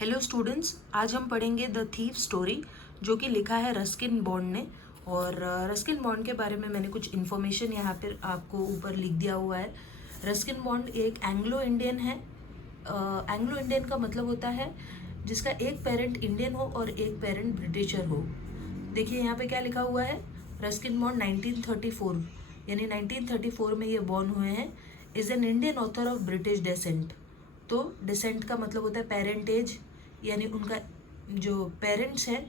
Hello students, आज हम पढ़ेंगे द थीफ स्टोरी जो कि लिखा है रस्किन बॉन्ड ने। और रस्किन बॉन्ड के बारे में मैंने कुछ इन्फॉर्मेशन यहाँ पर आपको ऊपर लिख दिया हुआ है। रस्किन बॉन्ड एक एंग्लो इंडियन है। एंग्लो इंडियन का मतलब होता है जिसका एक पेरेंट इंडियन हो और एक पेरेंट ब्रिटिशर हो। देखिए यहाँ पे क्या लिखा हुआ है, रस्किन बॉन्ड 1934 यानी 1934 में ये बॉर्न हुए हैं। Is an Indian author of British descent. तो डिसेंट का मतलब होता है पेरेंटेज, यानी उनका जो पेरेंट्स हैं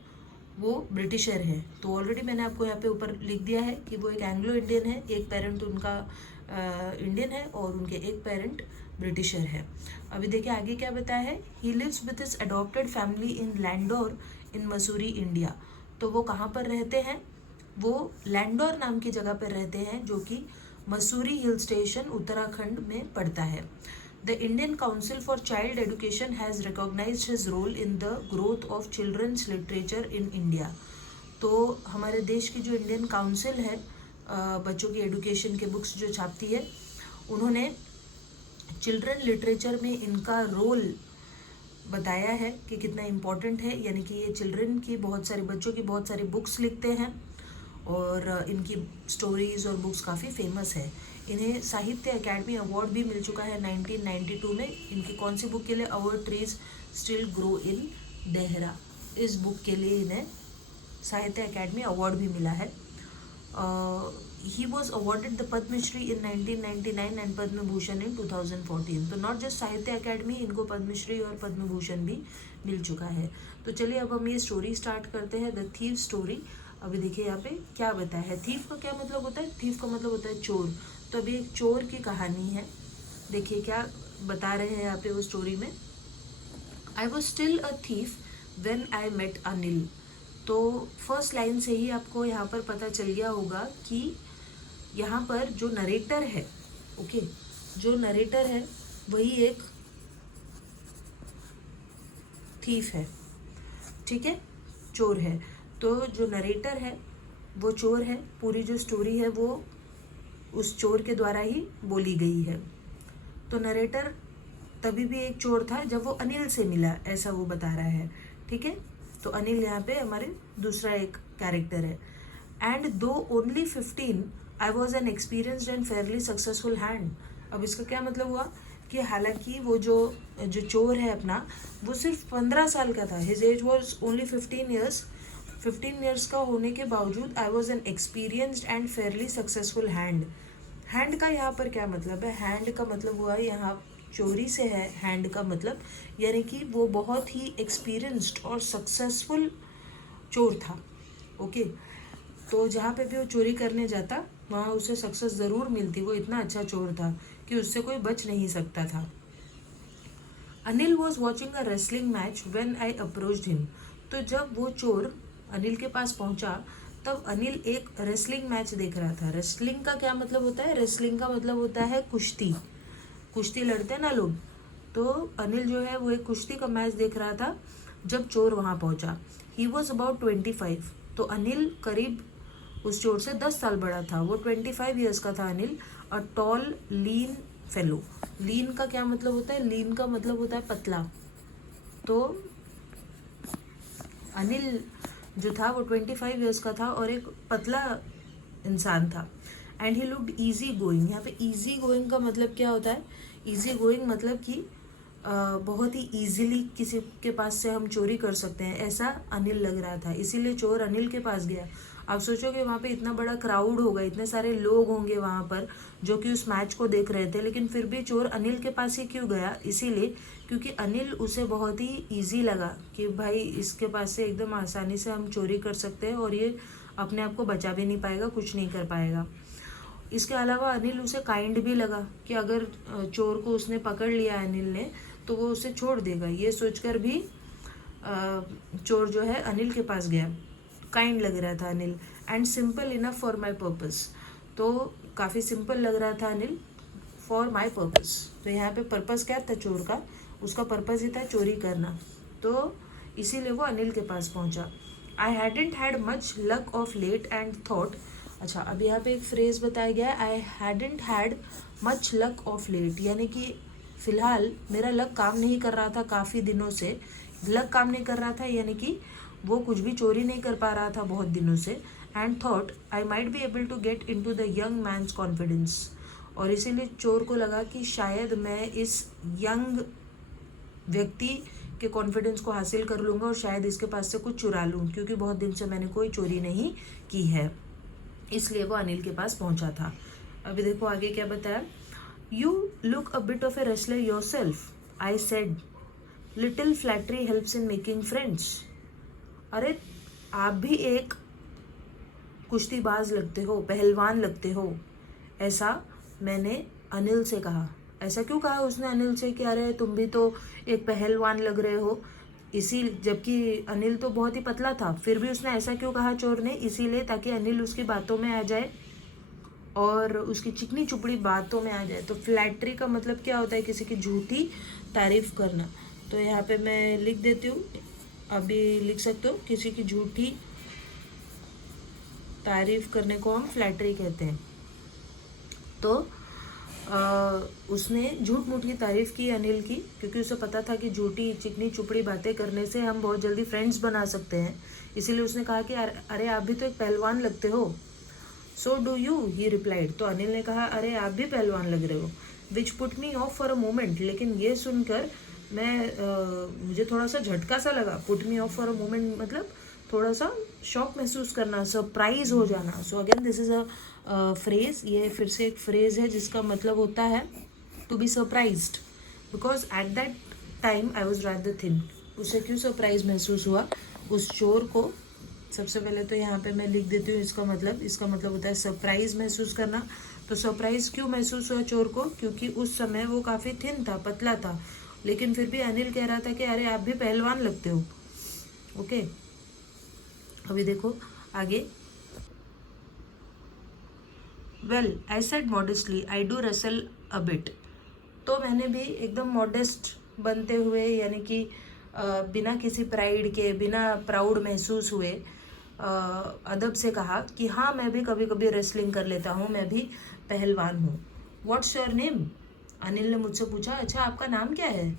वो ब्रिटिशर है। तो ऑलरेडी मैंने आपको यहाँ पे ऊपर लिख दिया है कि वो एक एंग्लो इंडियन है, एक पेरेंट उनका इंडियन है और उनके एक पेरेंट ब्रिटिशर है। अभी देखिए आगे क्या बताया है, he lives with his adopted family in Landour in Mussoorie India. तो वो कहाँ पर रहते हैं, वो लैंडोर नाम की जगह पर रहते हैं जो कि मसूरी हिल स्टेशन उत्तराखंड में पड़ता है। The Indian Council for Child Education has recognized his role in the growth of children's literature in India. तो हमारे देश की जो इंडियन काउंसिल है बच्चों की एडुकेशन के बुक्स जो छापती है, उन्होंने चिल्ड्रन लिटरेचर में इनका रोल बताया है कि कितना इम्पोर्टेंट है। यानी कि ये चिल्ड्रन की बहुत सारी बच्चों की बहुत सारी बुक्स लिखते हैं और इनकी स्टोरीज़ और बुक्स काफ़ी फेमस है। इन्हें साहित्य अकेडमी अवार्ड भी मिल चुका है 1992 में। इनकी कौन सी बुक के लिए, our trees still grow in Dehra, इस बुक के लिए इन्हें साहित्य अकेडमी अवार्ड भी मिला है। He was awarded the Padmashri in 1999 and Padma Bhushan in 2014। तो नॉट जस्ट साहित्य अकेडमी, इनको पद्मश्री और पद्म भूषण भी मिल चुका है। तो चलिए अब हम ये स्टोरी स्टार्ट करते हैं, द थीफ स्टोरी। अभी देखिए यहाँ पे क्या बताया है, थीफ का क्या मतलब होता है, थीफ का मतलब होता है चोर। तो अभी एक चोर की कहानी है, देखिए क्या बता रहे हैं यहाँ पे वो स्टोरी में। I was still a thief when I met Anil. तो फर्स्ट लाइन से ही आपको यहाँ पर पता चल गया होगा कि यहाँ पर जो नरेटर है, ओके, जो नरेटर है वही एक थीफ है, ठीक है, चोर है। तो जो नरेटर है वो चोर है, पूरी जो स्टोरी है वो उस चोर के द्वारा ही बोली गई है। तो नरेटर तभी भी एक चोर था जब वो अनिल से मिला, ऐसा वो बता रहा है, ठीक है। तो अनिल यहाँ पे हमारे दूसरा एक कैरेक्टर है। एंड दो only 15 I was an experienced and Fairlie successful hand. अब इसका क्या मतलब हुआ कि हालांकि वो जो चोर है अपना, वो सिर्फ 15 साल का था, his age was only 15 years. 15 years का होने के बावजूद I was an experienced and Fairlie successful hand. Hand का यहाँ पर क्या मतलब है, हैंड का मतलब हुआ यहाँ चोरी से है, हैंड का मतलब यानी कि वो बहुत ही एक्सपीरियंस्ड और सक्सेसफुल चोर था, ओके। तो जहाँ पे भी वो चोरी करने जाता वहाँ उसे सक्सेस ज़रूर मिलती, वो इतना अच्छा चोर था कि उससे कोई बच नहीं सकता था। Anil was watching a wrestling match when I approached him. तो जब वो चोर अनिल के पास पहुंचा तब अनिल एक रेसलिंग मैच देख रहा था। रेसलिंग का क्या मतलब होता है, रेसलिंग का मतलब होता है कुश्ती, कुश्ती लड़ते हैं ना लोग। तो अनिल जो है वो एक कुश्ती का मैच देख रहा था जब चोर वहाँ पहुँचा। He was about 25। तो अनिल करीब उस चोर से 10 साल बड़ा था, वो 25 ईयर्स का था Anil. A tall lean fellow. Lean का क्या मतलब होता है, लीन का मतलब होता है पतला। तो अनिल जो था वो 25 ईयर्स का था और एक पतला इंसान था। And he looked easy going. यहाँ पे ईजी गोइंग का मतलब क्या होता है, ईजी गोइंग मतलब कि बहुत ही ईजिली किसी के पास से हम चोरी कर सकते हैं, ऐसा अनिल लग रहा था, इसीलिए चोर अनिल के पास गया। आप सोचोगे वहाँ पे इतना बड़ा क्राउड होगा, इतने सारे लोग होंगे वहाँ पर जो कि उस मैच को देख रहे थे, लेकिन फिर भी चोर अनिल के पास ही क्यों गया, इसीलिए क्योंकि अनिल उसे बहुत ही ईजी लगा कि भाई इसके पास से एकदम आसानी से हम चोरी कर सकते हैं और ये अपने आप को बचा भी नहीं पाएगा, कुछ नहीं कर पाएगा। इसके अलावा अनिल उसे काइंड भी लगा कि अगर चोर को उसने पकड़ लिया अनिल ने तो वो उसे छोड़ देगा, ये सोचकर भी चोर जो है अनिल के पास गया। काइंड लग रहा था Anil. And simple enough for my purpose. तो काफ़ी सिंपल लग रहा था अनिल फॉर माई पर्पस। तो यहाँ पे पर्पस क्या था चोर का, उसका पर्पस ही था चोरी करना, तो इसीलिए वो अनिल के पास पहुँचा। I hadn't had much luck of late and thought. अच्छा, अब यहाँ पे एक फ्रेज़ बताया गया, I hadn't had much luck of late, यानी कि फ़िलहाल मेरा लक काम नहीं कर रहा था काफ़ी दिनों से, लग काम नहीं कर रहा था, यानी कि वो कुछ भी चोरी नहीं कर पा रहा था बहुत दिनों से। And thought I might be able to get into the young man's confidence, और इसीलिए चोर को लगा कि शायद मैं इस यंग व्यक्ति के कॉन्फिडेंस को हासिल कर लूँगा और शायद इसके पास से कुछ चुरा लूँ, क्योंकि बहुत दिन से मैंने कोई चोरी नहीं की है। इसलिए वो अनिल के पास पहुंचा था। अभी देखो आगे क्या बताया। You look a bit of a wrestler your self, I said, little flattery helps in making friends. अरे आप भी एक कुश्तीबाज लगते हो, पहलवान लगते हो, ऐसा मैंने अनिल से कहा। ऐसा क्यों कहा उसने अनिल से कि अरे तुम भी तो एक पहलवान लग रहे हो, इसी जबकि अनिल तो बहुत ही पतला था, फिर भी उसने ऐसा क्यों कहा चोर ने? इसीलिए ताकि अनिल उसकी बातों में आ जाए और उसकी चिकनी चुपड़ी बातों में आ जाए। तो फ्लैटरी का मतलब क्या होता है? किसी की झूठी तारीफ करना। तो यहाँ पे मैं लिख देती हूँ, अभी लिख सकते हो, किसी की झूठी तारीफ करने को हम फ्लैटरी कहते हैं। तो उसने झूठ मूठ की तारीफ़ की अनिल की, क्योंकि उसे पता था कि झूठी चिकनी चुपड़ी बातें करने से हम बहुत जल्दी फ्रेंड्स बना सकते हैं। इसीलिए उसने कहा कि अरे आप भी तो एक पहलवान लगते हो। So do you, he replied. तो अनिल ने कहा अरे आप भी पहलवान लग रहे हो। Which put me of for a moment, लेकिन ये सुनकर मुझे थोड़ा सा झटका सा लगा। Put me of for a moment मतलब थोड़ा सा शॉक महसूस करना, सरप्राइज हो जाना। So again this is a phrase, ये फिर से एक फ्रेज है जिसका मतलब होता है to be surprised, because at that time I was rather thin. उसे क्यों सरप्राइज महसूस हुआ उस चोर को? सबसे पहले तो यहाँ पे मैं लिख देती हूँ इसका मतलब होता है सरप्राइज महसूस करना। तो सरप्राइज क्यों महसूस हुआ चोर को? क्योंकि उस समय वो काफ़ी थिन था, पतला था, लेकिन फिर भी अनिल कह रहा था कि अरे आप भी पहलवान लगते हो। ओके, अभी देखो आगे। Well I said modestly I do wrestle a bit. तो मैंने भी एकदम मॉडेस्ट बनते हुए, यानी कि बिना किसी प्राइड के, बिना प्राउड महसूस हुए अदब से कहा कि हाँ मैं भी कभी कभी रेसलिंग कर लेता हूँ, मैं भी पहलवान हूँ। व्हाट्स योर नेम, अनिल ने मुझसे पूछा। अच्छा आपका नाम क्या है?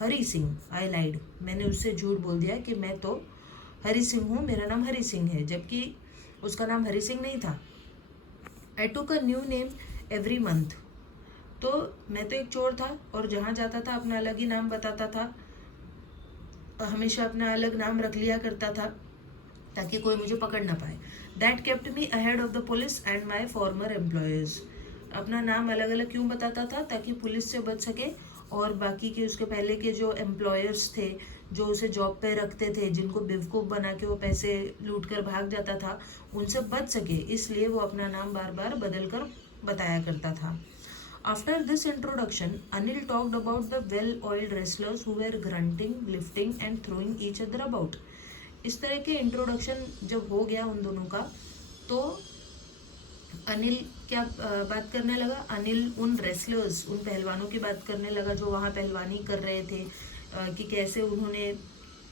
हरी सिंह, आई लाइड। मैंने उससे झूठ बोल दिया कि मैं तो हरी सिंह हूँ, मेरा नाम हरी सिंह है, जबकि उसका नाम हरी सिंह नहीं था। I took a new name every month. तो मैं तो एक चोर था और जहाँ जाता था अपना अलग ही नाम बताता था, हमेशा अपना अलग नाम रख लिया करता था ताकि कोई मुझे पकड़ ना पाए। That kept me ahead of the police and my farmer employers. अपना नाम अलग अलग क्यों बताता था? ताकि पुलिस से बच सके और बाकी के उसके पहले के जो एम्प्लॉयर्स थे, जो उसे जॉब पे रखते थे, जिनको बेवकूफ़ बना के वो पैसे लूट कर भाग जाता था, उनसे बच सके, इसलिए वो अपना नाम बार बार बदल कर बताया करता था। After this introduction, Anil talked about the well-oiled wrestlers who were grunting, lifting and throwing each other about. इस तरह के इंट्रोडक्शन जब हो गया उन दोनों का, तो अनिल क्या बात करने लगा? अनिल उन रेसलर्स, उन पहलवानों की बात करने लगा जो वहाँ पहलवानी कर रहे थे, कि कैसे उन्होंने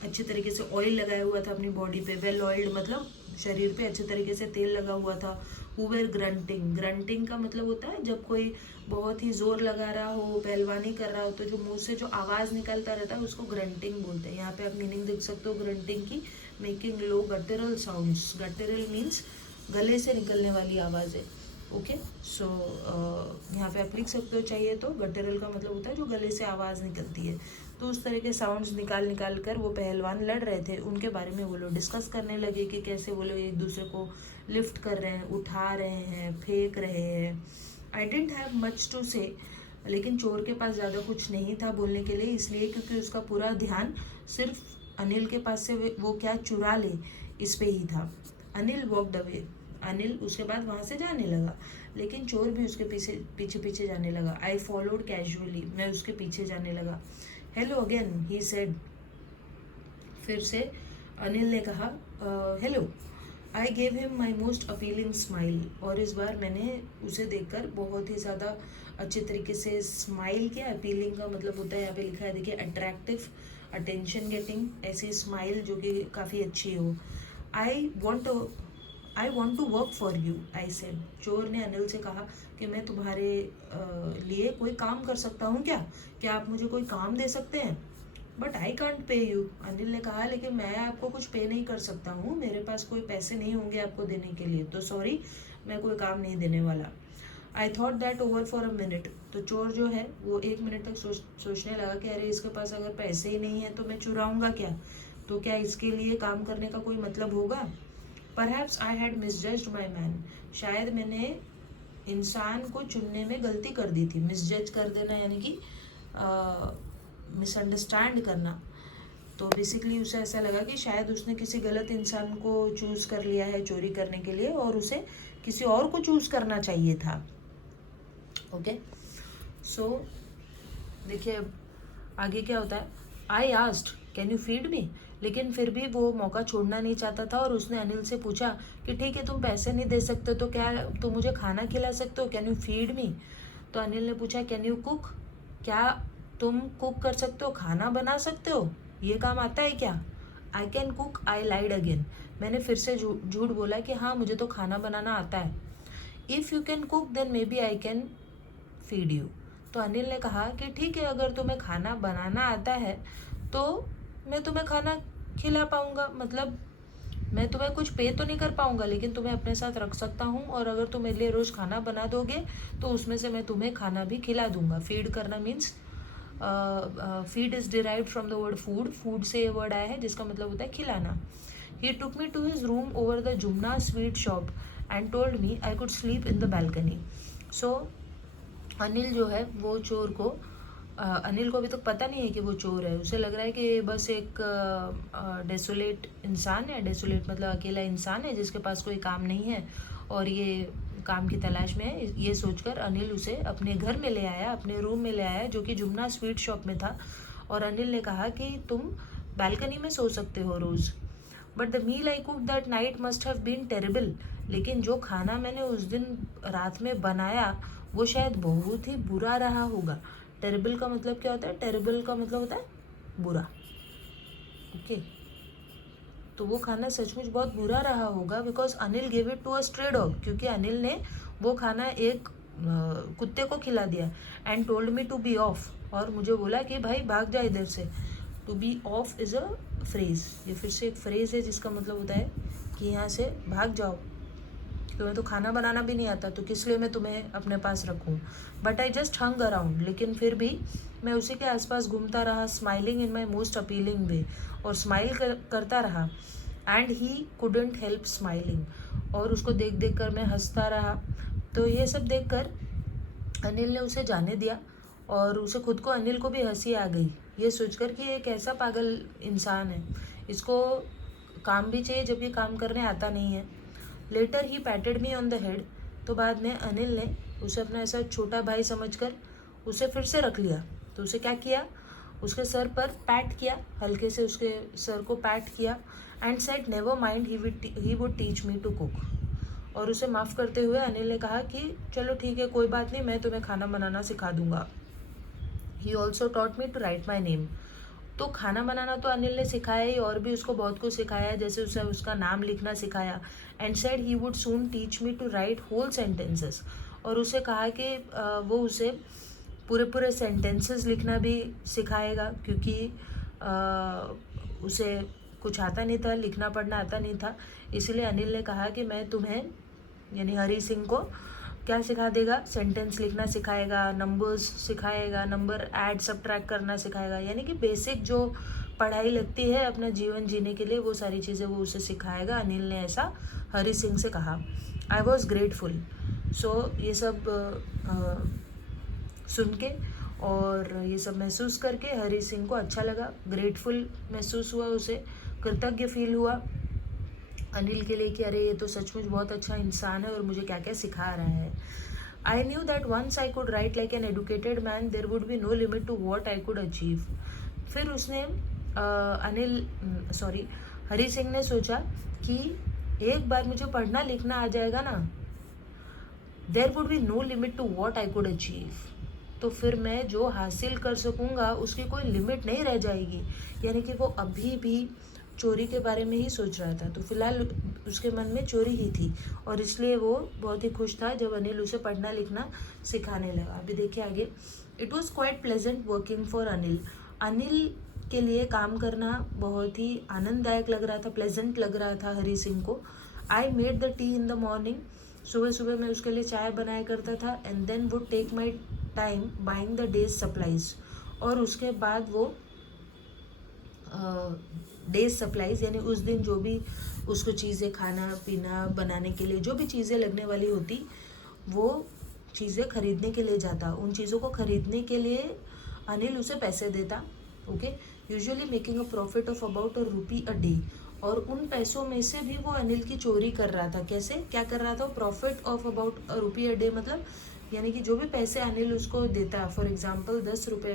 अच्छे तरीके से ऑयल लगाया हुआ था अपनी बॉडी पे। वेल ऑयल्ड मतलब शरीर पे अच्छे तरीके से तेल लगा हुआ था। हुवर ग्रंटिंग, ग्रंटिंग का मतलब होता है जब कोई बहुत ही जोर लगा रहा हो, पहलवानी कर रहा हो, तो जो मुंह से जो आवाज़ निकलता रहता है उसको ग्रंटिंग बोलते हैं। यहाँ पे आप मीनिंग देख सकते हो ग्रंटिंग की, मेकिंग लो गटरल साउंड्स। गटरल मीन्स गले से निकलने वाली आवाज़ है। ओके, सो यहाँ पे आप लिख सकते हो चाहिए तो। गटरल का मतलब होता है जो गले से आवाज़ निकलती है। तो उस तरह के साउंड्स निकाल कर वो पहलवान लड़ रहे थे, उनके बारे में वो लोग डिस्कस करने लगे कि कैसे वो लोग एक दूसरे को लिफ्ट कर रहे हैं, उठा रहे हैं, फेंक रहे हैं। आई डेंट हैव मच टू से, लेकिन चोर के पास ज़्यादा कुछ नहीं था बोलने के लिए, इसलिए क्योंकि उसका पूरा ध्यान सिर्फ अनिल के पास से वो क्या चुरा ले इस पे ही था। अनिल वॉकड अवे, अनिल उसके बाद वहाँ से जाने लगा, लेकिन चोर भी उसके पीछे पीछे जाने लगा। आई फॉलोड कैजुअली, मैं उसके पीछे जाने लगा। हेलो अगेन, ही सेड, फिर से अनिल ने कहा hello. I gave him my most appealing smile, और इस बार मैंने उसे देखकर बहुत ही ज़्यादा अच्छे तरीके से स्माइल किया। अपीलिंग का मतलब होता है, यहाँ पे लिखा है देखिए, अट्रैक्टिव, अटेंशन गेटिंग, ऐसी स्माइल जो कि काफ़ी अच्छी हो। I want to work for you, I said. चोर ने अनिल से कहा कि मैं तुम्हारे लिए कोई काम कर सकता हूँ क्या? क्या आप मुझे कोई काम दे सकते हैं? But I can't pay you. Anil ने कहा लेकिन मैं आपको कुछ पे नहीं कर सकता हूँ, मेरे पास कोई पैसे नहीं होंगे आपको देने के लिए, तो सॉरी, मैं कोई काम नहीं देने वाला। I thought that over for a minute. तो चोर जो है वो 1 मिनट तक सोचने लगा कि अरे इसके पास अगर पैसे ही नहीं है तो मैं चुराऊंगा क्या, तो क्या इसके लिए काम करने का कोई मतलब होगा। Perhaps I had misjudged my man. शायद मैंने इंसान को चुनने में गलती कर दी थी। मिसजज कर देना यानी कि मिसअंडरस्टैंड करना। तो बेसिकली उसे ऐसा लगा कि शायद उसने किसी गलत इंसान को चूज़ कर लिया है चोरी करने के लिए, और उसे किसी और को चूज़ करना चाहिए था। ओके, सो देखिए आगे क्या होता है। I asked can you feed me. लेकिन फिर भी वो मौका छोड़ना नहीं चाहता था, और उसने अनिल से पूछा कि ठीक है तुम पैसे नहीं दे सकते तो क्या तुम मुझे खाना खिला सकते हो, कैन यू फीड मी। तो अनिल ने पूछा कैन यू कुक, क्या तुम कुक कर सकते हो, खाना बना सकते हो, ये काम आता है क्या। I can cook, I lied again. मैंने फिर से झूठ बोला कि हाँ मुझे तो खाना बनाना आता है। If you can cook then maybe I can feed you. तो अनिल ने कहा कि ठीक है अगर तुम्हें खाना बनाना आता है तो मैं तुम्हें खाना खिला पाऊंगा, मतलब मैं तुम्हें कुछ पे तो नहीं कर पाऊंगा लेकिन तुम्हें अपने साथ रख सकता हूँ, और अगर तुम मेरे लिए रोज़ खाना बना दोगे तो उसमें से मैं तुम्हें खाना भी खिला दूंगा। फीड करना means feed is derived from the word food. Food से ये वर्ड आया है जिसका मतलब होता है खिलाना। He took me to his room over the Jumna sweet shop and told me I could sleep in the balcony. So Anil जो है वो चोर को अनिल को अभी तक पता नहीं है कि वो चोर है। उसे लग रहा है कि बस एक डेसोलेट इंसान है। डेसोलेट मतलब अकेला इंसान है जिसके पास कोई काम नहीं है और ये काम की तलाश में है। ये सोचकर अनिल उसे अपने घर में ले आया, अपने रूम में ले आया जो कि जुमना स्वीट शॉप में था, और अनिल ने कहा कि तुम बालकनी में सो सकते हो रोज़। But the meal I cook that night must have been terrible. लेकिन जो खाना मैंने उस दिन रात में बनाया वो शायद बहुत ही बुरा रहा होगा। टेरेबल का मतलब क्या होता है, टेरेबल का मतलब होता है बुरा। ओके, तो वो खाना सचमुच बहुत बुरा रहा होगा because Anil give it to a stray dog, क्योंकि अनिल ने वो खाना एक कुत्ते को खिला दिया। And told me to be off, और मुझे बोला कि भाई भाग जा इधर से। To be off is a phrase, ये फिर से एक फ्रेज है जिसका मतलब होता है कि यहाँ से भाग जाओ, तुम्हें तो खाना बनाना भी नहीं आता तो किस लिए मैं तुम्हें अपने पास रखूँ। But I just hung around, लेकिन फिर भी मैं उसी के आसपास घूमता रहा, smiling in my most appealing way, और स्माइल करता रहा। And he couldn't help smiling, और उसको देख देख कर मैं हंसता रहा। तो ये सब देख कर अनिल ने उसे जाने दिया, और उसे खुद को, अनिल को भी हंसी आ गई ये सोचकर कि एक ऐसा पागल इंसान है, इसको काम भी चाहिए जब ये काम करने आता नहीं है। Later he patted me on the head. तो बाद में अनिल ने उसे अपना ऐसा छोटा भाई समझकर उसे फिर से रख लिया। तो उसे क्या किया, उसके सर पर पैट किया, हल्के से उसके सर को पैट किया। And said never mind he would teach me to cook. और उसे माफ़ करते हुए अनिल ने कहा कि चलो ठीक है कोई बात नहीं, मैं तुम्हें खाना बनाना सिखा दूंगा। He also taught me to write my name. तो खाना बनाना तो अनिल ने सिखाया ही, और भी उसको बहुत कुछ सिखाया, जैसे उसे उसका नाम लिखना सिखाया। And said he would soon teach me to write whole sentences. और उसे कहा कि वो उसे पूरे पूरे सेंटेंसेस लिखना भी सिखाएगा, क्योंकि उसे कुछ आता नहीं था, लिखना पढ़ना आता नहीं था। इसलिए अनिल ने कहा कि मैं तुम्हें यानी हरी सिंह को क्या सिखा देगा, सेंटेंस लिखना सिखाएगा, नंबर्स सिखाएगा, नंबर ऐड सबट्रैक्ट करना सिखाएगा, यानी कि बेसिक जो पढ़ाई लगती है अपना जीवन जीने के लिए वो सारी चीज़ें वो उसे सिखाएगा। अनिल ने ऐसा हरी सिंह से कहा। I was grateful. सो ये सब सुन के और ये सब महसूस करके हरी सिंह को अच्छा लगा, ग्रेटफुल महसूस हुआ, उसे कृतज्ञ फील हुआ अनिल के लिए कि अरे ये तो सचमुच बहुत अच्छा इंसान है और मुझे क्या क्या सिखा रहा है। I knew that once I could write like an educated man there would be no limit to what I could achieve. फिर उसने हरी सिंह ने सोचा कि एक बार मुझे पढ़ना लिखना आ जाएगा ना, there would be no limit to what I could achieve, तो फिर मैं जो हासिल कर सकूँगा उसकी कोई लिमिट नहीं रह जाएगी। यानी कि वो अभी भी चोरी के बारे में ही सोच रहा था, तो फिलहाल उसके मन में चोरी ही थी, और इसलिए वो बहुत ही खुश था जब अनिल उसे पढ़ना लिखना सिखाने लगा। अभी देखिए आगे। It was quite pleasant working for Anil. Anil के लिए काम करना बहुत ही आनंददायक लग रहा था, प्लेजेंट लग रहा था हरी सिंह को. I made the tea in the morning. सुबह सुबह मैं उसके लिए चाय बनाया करता था. And then would take my time buying the day's supplies. और उसके बाद वो डेज सप्लाईज यानी उस दिन जो भी उसको चीज़ें खाना पीना बनाने के लिए जो भी चीज़ें लगने वाली होती वो चीज़ें खरीदने के लिए जाता. उन चीज़ों को खरीदने के लिए अनिल उसे पैसे देता. Okay, usually making a profit of about ₹1 a day. और उन पैसों में से भी वो अनिल की चोरी कर रहा था. कैसे, क्या कर रहा था? Profit of about ₹1 a day मतलब यानी कि जो भी पैसे अनिल उसको देता, फॉर एग्जांपल 10 रुपये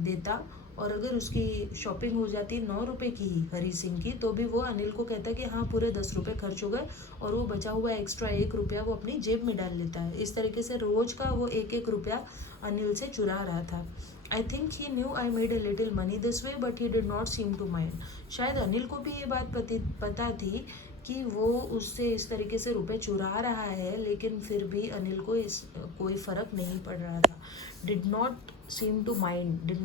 देता, और अगर उसकी शॉपिंग हो जाती 9 रुपये की ही हरी सिंह की, तो भी वो अनिल को कहता कि हाँ पूरे 10 रुपये खर्च हो गए, और वो बचा हुआ एक्स्ट्रा 1 रुपया वो अपनी जेब में डाल लेता है. इस तरीके से रोज का वो 1-1 रुपया अनिल से चुरा रहा था. I think he knew I made a little money this way but he did not seem to mind. शायद अनिल को भी ये बात पता थी कि वो उससे इस तरीके से रुपए चुरा रहा है, लेकिन फिर भी अनिल को इस कोई फ़र्क नहीं पड़ रहा था. Did not seem to mind, did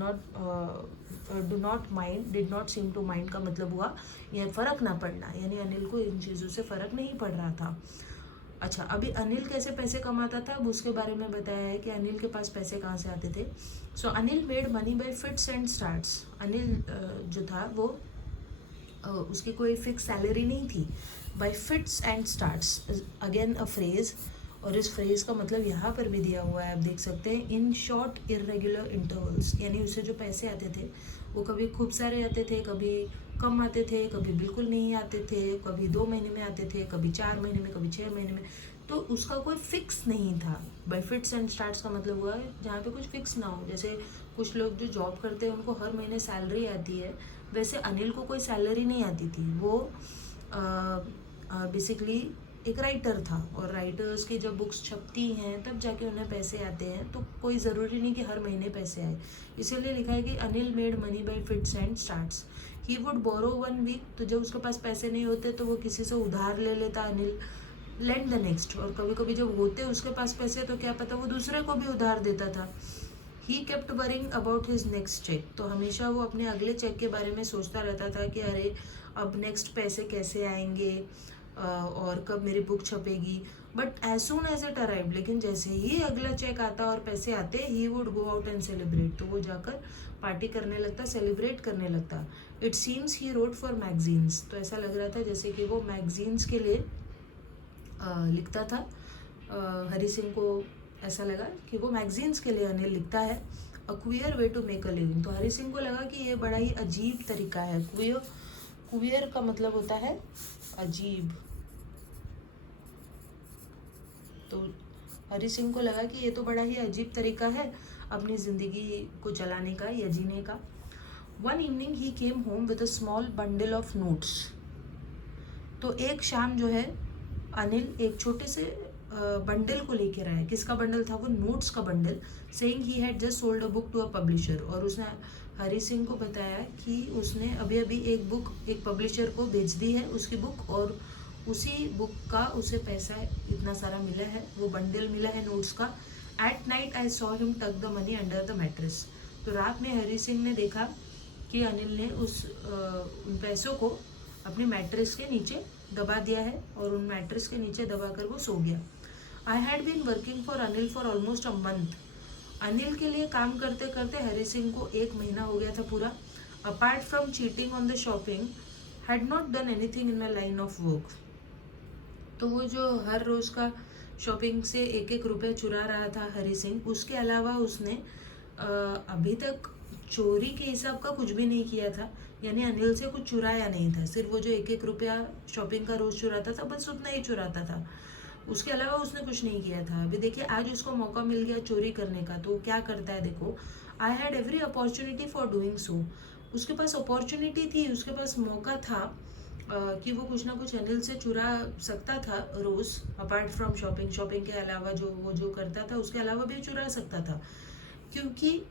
not seem to mind का मतलब हुआ यह फ़र्क ना पड़ना, यानी अनिल को इन चीज़ों से फ़र्क नहीं पड़ रहा था. अच्छा, अभी अनिल कैसे पैसे कमाता था अब उसके बारे में बताया है कि अनिल के पास पैसे कहाँ से आते थे. So Anil made money by fits and starts. Anil जो था वो उसकी कोई फिक्स सैलरी नहीं थी. By fits and starts, again a phrase, और इस फ्रेज का मतलब यहाँ पर भी दिया हुआ है, आप देख सकते हैं. इन शॉर्ट इरेगुलर इंटरवल्स, यानी उसे जो पैसे आते थे वो कभी खूब सारे आते थे, कभी कम आते थे, कभी बिल्कुल नहीं आते थे, कभी 2 महीने में आते थे, कभी 4 महीने में, कभी 6 महीने में. तो उसका कोई फिक्स नहीं था. बाय फिट्स एंड स्टार्ट्स का मतलब हुआ जहाँ पे कुछ फिक्स ना हो. जैसे कुछ लोग जो जॉब करते हैं उनको हर महीने सैलरी आती है, वैसे अनिल को कोई सैलरी नहीं आती थी. वो बेसिकली एक राइटर था, और राइटर्स की जब बुक्स छपती हैं तब जाके उन्हें पैसे आते हैं, तो कोई ज़रूरी नहीं कि हर महीने पैसे आए. इसीलिए लिखा है कि Anil made money by fits and starts. He would borrow 1 week, तो जब उसके पास पैसे नहीं होते तो वो किसी से उधार ले लेता अनिल. लेंड द नेक्स्ट, और कभी कभी जब होते उसके पास पैसे तो क्या पता वो दूसरे को भी उधार देता था. He kept worrying about his next cheque, तो हमेशा वो अपने अगले चेक के बारे में सोचता रहता था कि अरे अब नेक्स्ट पैसे कैसे आएंगे और कब मेरी बुक छपेगी. But as soon as it arrive, लेकिन जैसे ही अगला चेक आता और पैसे आते, he would go out and celebrate, तो वो जाकर पार्टी करने लगता, सेलिब्रेट करने लगता. It seems he wrote for magazines, तो ऐसा लग रहा था जैसे कि वो मैगजीन्स के लिए लिखता था. हरी सिंह को ऐसा लगा कि वो मैगजीन्स के लिए अनिल लिखता है. A queer way to make a living, तो हरी सिंह को लगा कि ये बड़ा ही अजीब तरीका है. क्वियर का मतलब होता है अजीब. तो हरी सिंह को लगा कि ये तो बड़ा ही अजीब तरीका है अपनी ज़िंदगी को चलाने का या जीने का. One evening he came home with a small bundle of notes, तो एक शाम जो है अनिल एक छोटे से बंडल को लेकर आया. किसका बंडल था वो? नोट्स का bundle. Saying he had just sold a book to a publisher, और उसने हरी सिंह को बताया कि उसने अभी अभी एक बुक एक पब्लिशर को बेच दी है उसकी बुक, और उसी बुक का उसे पैसा इतना सारा मिला है, वो बंडल मिला है नोट्स का. At night I saw him tuck the money under the mattress, तो रात में हरी सिंह ने देखा कि अनिल ने उन पैसों को अपने मैट्रेस के नीचे दबा दिया है, और उन मैट्रेस के नीचे दबाकर वो सो गया. I had been working for Anil for almost a month, Anil के लिए काम करते करते हरी सिंह को 1 महीना हो गया था पूरा. Apart from cheating on the shopping, had not done anything in a line of work, तो वो जो हर रोज़ का शॉपिंग से 1-1 रुपये चुरा रहा था हरी सिंह, उसके अलावा उसने अभी तक चोरी के हिसाब का कुछ भी नहीं किया था. यानी अनिल से कुछ चुराया नहीं था, सिर्फ वो जो 1-1 रुपया शॉपिंग का रोज़ चुराता था, बस उतना ही चुराता था. उसके अलावा उसने कुछ नहीं किया था. अभी देखिए आज उसको मौका मिल गया चोरी करने का, तो क्या करता है देखो. I had every opportunity for doing so, उसके पास अपॉर्चुनिटी थी, उसके पास मौका था कि वो कुछ ना कुछ अनिल से चुरा सकता था रोज़. अपार्ट फ्रॉम शॉपिंग के अलावा जो वो जो करता था उसके अलावा भी चुरा सकता था, क्योंकि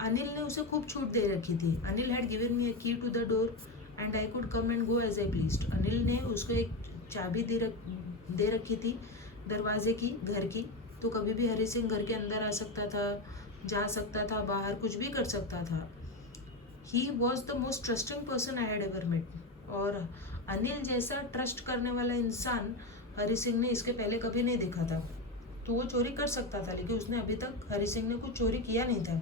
अनिल ने उसे खूब छूट दे रखी थी. Anil had given me a key to the door and I could come and go as I pleased. Anil ने उसको एक चाबी दे रखी थी दरवाजे की, घर की, तो कभी भी हरी सिंह घर के अंदर आ सकता था, जा सकता था, बाहर कुछ भी कर सकता था. He was the most trusting person I had ever met. और अनिल जैसा ट्रस्ट करने वाला इंसान हरी सिंह ने इसके पहले कभी नहीं देखा था। तो वो चोरी कर सकता था, लेकिन उसने अभी तक हरी सिंह ने कुछ चोरी किया नहीं था।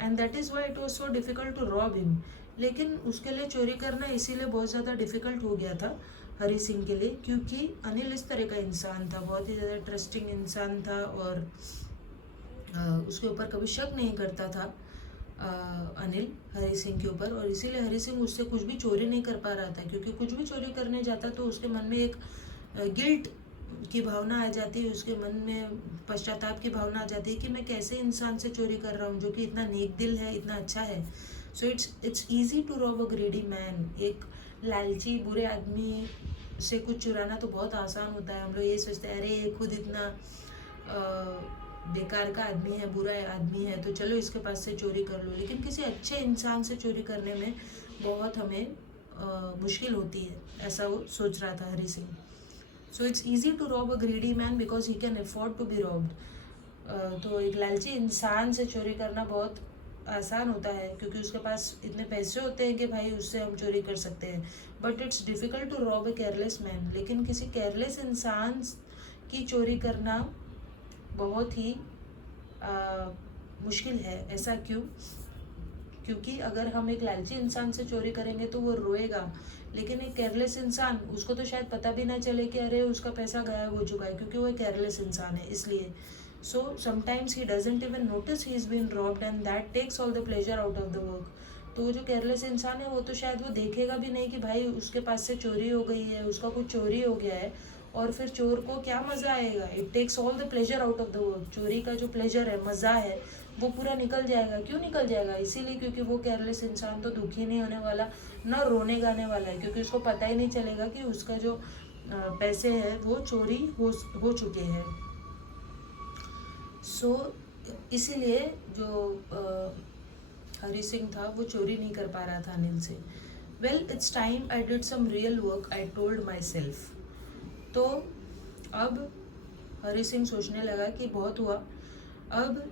And that is why it was so difficult to rob him. लेकिन उसके लिए चोरी करना इसीलिए बहुत ज़्यादा डिफिकल्ट हो गया था हरी सिंह के लिए, क्योंकि अनिल इस तरह का इंसान था, बहुत ही ज़्यादा ट्रस्टिंग इंसान था और उसके ऊपर कभी शक नहीं करता था अनिल हरी सिंह के ऊपर। और इसीलिए हरी सिंह उससे कुछ भी चोरी नहीं कर पा रहा था, क्योंकि कुछ भी चोरी करने जाता तो उसके मन में एक गिल्ट की भावना आ जाती है, उसके मन में पश्चाताप की भावना आ जाती है कि मैं कैसे इंसान से चोरी कर रहा हूँ जो कि इतना नेक दिल है, इतना अच्छा है। So it's easy to rob a greedy man. एक लालची बुरे आदमी से कुछ चुराना तो बहुत आसान होता है। हम लोग ये सोचते हैं अरे ये खुद इतना बेकार का आदमी है, बुरा आदमी है, तो चलो इसके पास से चोरी कर लो। लेकिन किसी अच्छे इंसान से चोरी करने में बहुत हमें मुश्किल होती है, ऐसा वो सोच रहा था Hari Singh. So it's easy to rob a greedy man because he can afford to be robbed. तो एक लालची इंसान से चोरी करना बहुत आसान होता है, क्योंकि उसके पास इतने पैसे होते हैं कि भाई उससे हम चोरी कर सकते हैं। But it's difficult to rob a careless man. लेकिन किसी केयरलेस इंसान की चोरी करना बहुत ही मुश्किल है। ऐसा क्यों? क्योंकि अगर हम एक लालची इंसान से चोरी करेंगे तो वो रोएगा, लेकिन एक केयरलेस इंसान, उसको तो शायद पता भी ना चले कि अरे उसका पैसा गायब हो चुका है, क्योंकि वो एक केयरलेस इंसान है इसलिए। So sometimes he doesn't even notice he is been robbed and that takes all the pleasure out of the work. तो वो जो केयरलेस इंसान है वो तो शायद वो देखेगा भी नहीं कि भाई उसके पास से चोरी हो गई है, उसका कुछ चोरी हो गया है, और फिर चोर को क्या मज़ा आएगा। It takes all the pleasure out of the work. चोरी का जो प्लेजर है, मज़ा है, वो पूरा निकल जाएगा। क्यों निकल जाएगा? इसीलिए क्योंकि वो केयरलेस इंसान तो दुखी नहीं होने वाला, ना रोने गाने वाला है, क्योंकि उसको पता ही नहीं चलेगा कि उसका जो पैसे हैं वो चोरी हो चुके हैं। सो इसीलिए जो हरी सिंह था वो चोरी नहीं कर पा रहा था अनिल से। Well it's time I did some real work, I told myself. तो अब हरी सिंह सोचने लगा कि बहुत हुआ, अब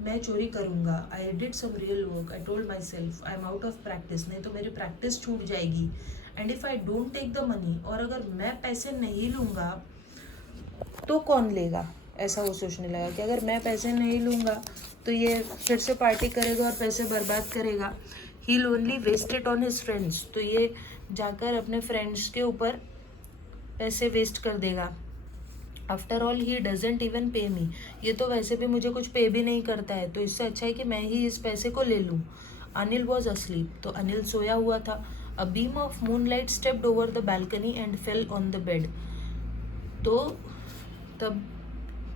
मैं चोरी करूँगा। I did some real work, I told myself I am out of practice, नहीं तो मेरी प्रैक्टिस छूट जाएगी। And if I don't take the money, और अगर मैं पैसे नहीं लूँगा तो कौन लेगा। ऐसा वो सोचने लगा कि अगर मैं पैसे नहीं लूँगा तो ये फिर से पार्टी करेगा और पैसे बर्बाद करेगा। He only waste it on his friends, तो ये जाकर अपने फ्रेंड्स के ऊपर पैसे वेस्ट कर देगा। After all he doesn't even पे मी, ये तो वैसे भी मुझे कुछ पे भी नहीं करता है, तो इससे अच्छा है कि मैं ही इस पैसे को ले लूँ। अनिल वॉज अस्लीप, तो अनिल सोया हुआ था। A beam of moonlight stepped over the balcony and fell on the bed. तो तब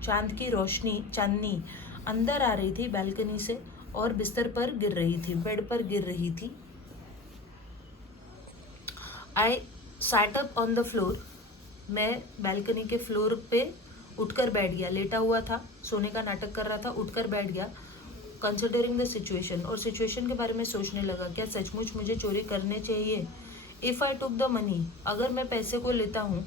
चांदनी अंदर आ रही थी बैल्कनी से और बिस्तर पर गिर रही थी, बेड पर गिर रही थी। I sat up on the floor, मैं बैल्कनी के फ्लोर पे उठकर बैठ गया। लेटा हुआ था, सोने का नाटक कर रहा था, उठकर बैठ गया। कंसिडरिंग द सिचुएशन, और सिचुएशन के बारे में सोचने लगा, क्या सचमुच मुझे चोरी करने चाहिए। If I took the money, अगर मैं पैसे को लेता हूँ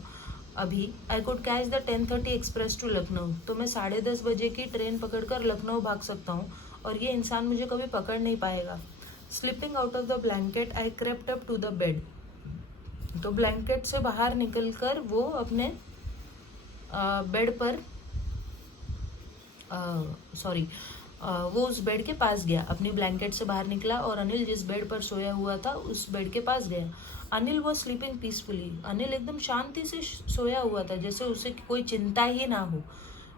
अभी, I could catch the 10:30 express to Lucknow, तो मैं 10:30 बजे की ट्रेन पकड़कर लखनऊ भाग सकता हूँ और ये इंसान मुझे कभी पकड़ नहीं पाएगा। Slipping out of the blanket I crept up to the bed, तो ब्लैंकेट से बाहर निकलकर वो अपने बेड पर वो उस बेड के पास गया। अपनी ब्लैंकेट से बाहर निकला और अनिल जिस बेड पर सोया हुआ था उस बेड के पास गया। Anil was sleeping peacefully, Anil एकदम शांति से सोया हुआ था, जैसे उसे कोई चिंता ही ना हो।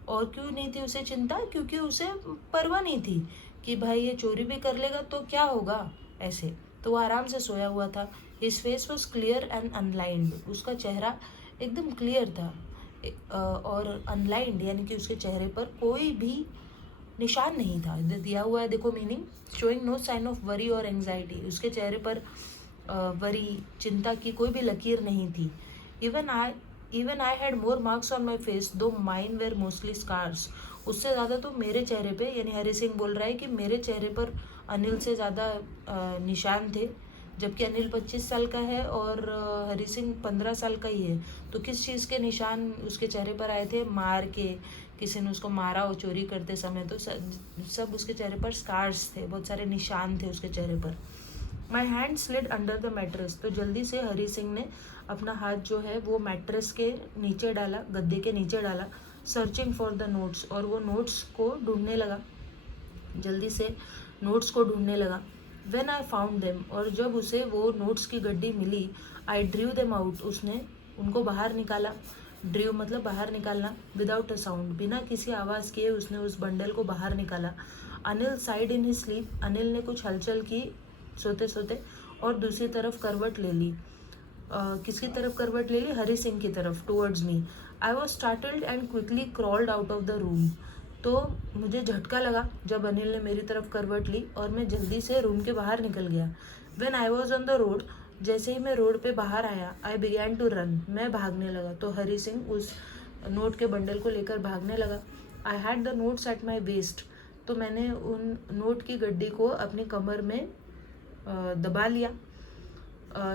और क्यों नहीं थी उसे चिंता? क्योंकि उसे परवाह नहीं थी कि भाई ये चोरी भी कर लेगा तो क्या होगा, ऐसे। तो वो आराम से सोया हुआ था। His face was clear and unlined, उसका चेहरा एकदम क्लियर था और अनलाइंड, यानी कि उसके चेहरे पर कोई भी निशान नहीं था। दिया हुआ है देखो meaning, showing no sign of worry और एंग्जाइटी, उसके चेहरे पर वरी, चिंता की कोई भी लकीर नहीं थी। Even I had more marks on my face दो माइन वेर मोस्टली स्कार्स, उससे ज़्यादा तो मेरे चेहरे पे, यानी हरी सिंह बोल रहा है कि मेरे चेहरे पर अनिल से ज़्यादा निशान थे, जबकि अनिल 25 साल का है और हरी सिंह 15 साल का ही है। तो किस चीज़ के निशान उसके चेहरे पर आए थे? मार के, किसी ने उसको मारा हो चोरी करते समय, तो सब उसके चेहरे पर स्कार्स थे, बहुत सारे निशान थे उसके चेहरे पर। My hand slid under the mattress, तो जल्दी से हरी सिंह ने अपना हाथ जो है वो मैट्रेस के नीचे डाला, गद्दे के नीचे डाला, सर्चिंग फॉर द नोट्स, और वो नोट्स को ढूंढने लगा, जल्दी से नोट्स को ढूंढने लगा। वेन आई फाउंड देम, और जब उसे वो नोट्स की गड्डी मिली, आई ड्रीव देम आउट, उसने उनको बाहर निकाला। ड्रीव मतलब बाहर निकालना। विदाउट अ साउंड, बिना किसी आवाज़ किए उसने उस बंडल को बाहर निकाला। Anil side in his sleep, Anil ने कुछ हलचल की सोते सोते और दूसरी तरफ करवट ले ली। किसकी तरफ करवट ले ली? हरी सिंह की तरफ, towards me. I was startled and quickly crawled out of the room, तो मुझे झटका लगा जब अनिल ने मेरी तरफ करवट ली और मैं जल्दी से रूम के बाहर निकल गया। When I was on the road, जैसे ही मैं रोड पे बाहर आया, आई बिगैन टू रन, मैं भागने लगा। तो हरी सिंह उस नोट के बंडल को लेकर भागने लगा। I had the notes at my waste, तो मैंने उन नोट की गड्डी को अपनी कमर में दबा लिया।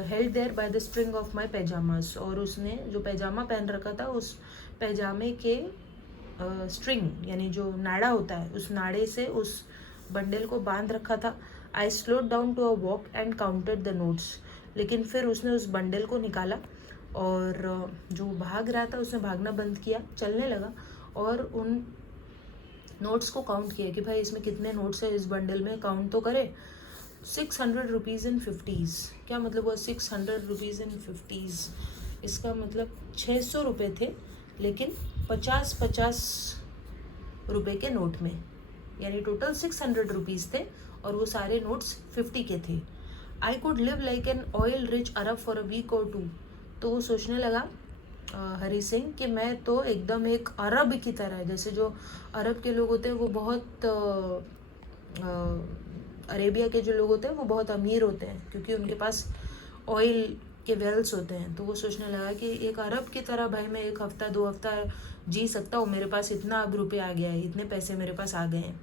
Held there by the string of my pyjamas, और उसने जो पैजामा पहन रखा था उस पैजामे के स्ट्रिंग यानी जो नाड़ा होता है उस नाड़े से उस बंडल को बांध रखा था। I slowed down to a walk and counted the notes, लेकिन फिर उसने उस बंडल को निकाला और जो भाग रहा था उसने भागना बंद किया, चलने लगा और उन नोट्स को काउंट किया कि भाई इसमें कितने नोट्स है इस बंडल में, काउंट तो करे। 600 रुपीज़ इन 50s, क्या मतलब हुआ 600 रुपीज़ इन 50s? इसका मतलब 600 रुपये थे लेकिन 50-50 रुपये के नोट में, यानी टोटल 600 रुपीज़ थे और वो सारे नोट्स 50 के थे। I could live like an oil rich Arab for a week or two, तो वो सोचने लगा हरी सिंह कि मैं तो एकदम एक अरब की तरह है, जैसे जो अरब के लोग होते हैं वो बहुत अरेबिया के जो लोग होते हैं वो बहुत अमीर होते हैं क्योंकि उनके पास ऑयल के वेल्स होते हैं। तो वो सोचने लगा कि एक अरब की तरह भाई मैं 1 हफ्ता 2 हफ्ता जी सकता हूँ, मेरे पास इतना अब रुपये आ गया है, इतने पैसे मेरे पास आ गए हैं।